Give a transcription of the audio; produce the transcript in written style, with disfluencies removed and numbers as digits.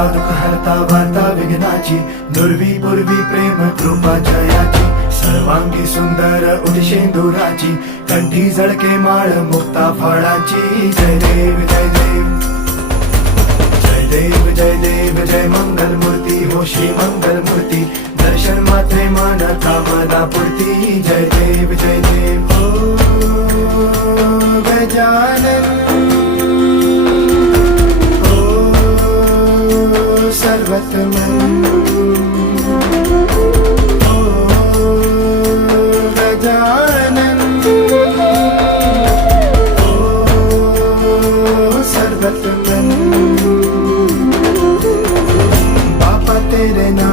हरता दुःख हरता वार्ता विघ्नाची, दुर्वी पूर्वी प्रेम कृपा जयाची, सर्वांगी सुंदर उदिशेंदुराची, कंठी झळके माळ मुक्ता फळाची. जय देव जय देव जय देव जय देव जय मंगल मूर्ती हो श्री मंगल मूर्ती, दर्शन मात्रे मन कामना पूर्ती. जय देव जय देव हो गजानन हो सर्वतमन हो गजानन हो सर्वतमन. बापा तेरे नाम